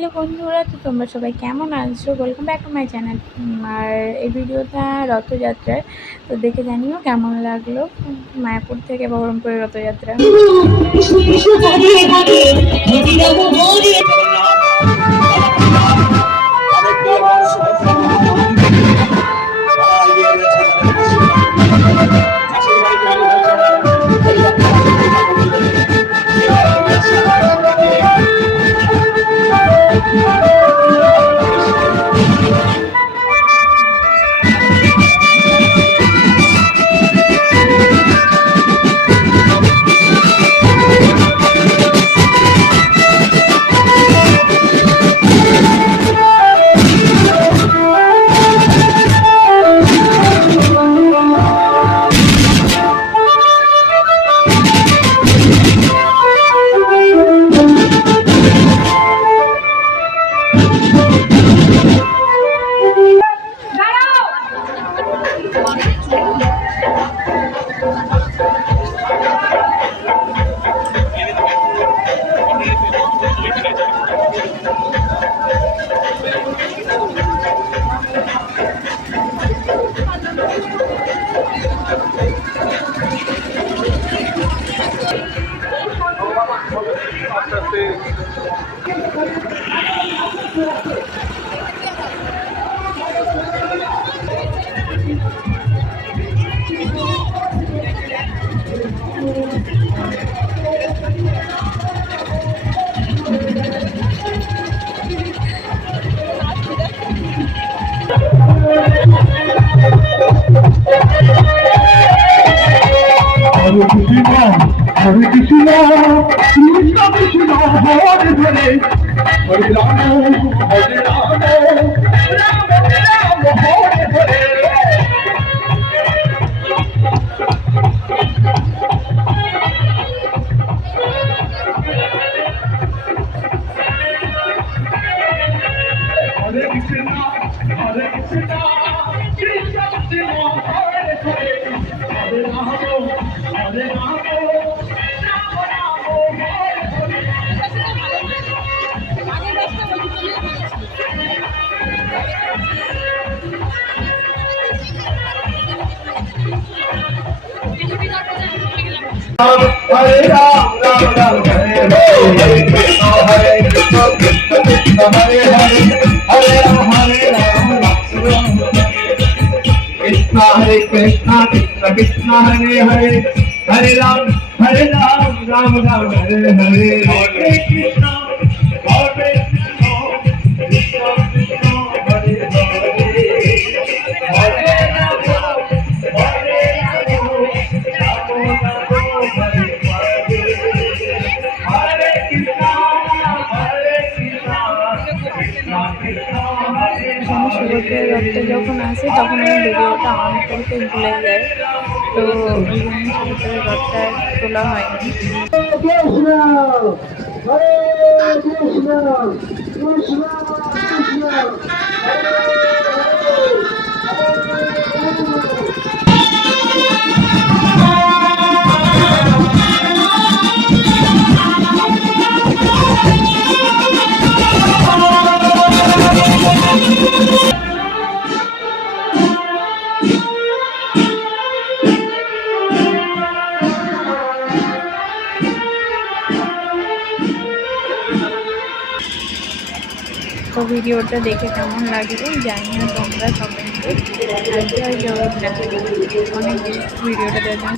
Hello বন্ধুরা, তো তোমরা সবাই কেমন আছো? Welcome back to my channel. আর এই ভিডিওটা রথযাত্রার, তো দেখে জানিও কেমন লাগলো। মায়াপুর থেকে বহরমপুরের Rathyatra. Hare Krishna, Krishna Krishna, Hare Hare, Hare Rama, Hare Rama, Rama Rama, Hare Hare. Hare Krishna, Hare Krishna, Krishna Krishna, Hare Hare, Hare Rama, Hare Rama. Hare Ram, Ram Ram, Hare Hare, Hare Krishna, Krishna Krishna, Hare Hare, Hare Ram, Ram Ram, Krishna Hare Krishna, Krishna Krishna, Hare Hare, Hare Ram, Ram Ram, Hare Hare, Hare Krishna, Hare Krishna, Krishna Krishna, Hare Hare, Hare Ram, Hare সুভদ্রের রথটা যখন আসে তখন আমি ভিডিওটা on করতে ভুলে যাই, তো ওই জন্য সুভদ্রের রথটা তোলা হয়নি। তো ভিডিওটা দেখে কেমন লাগলো জানিও তোমরা কমেন্টে। আর জয় জগন্নাথ। অনেক ভিডিওটা দেখার জন্য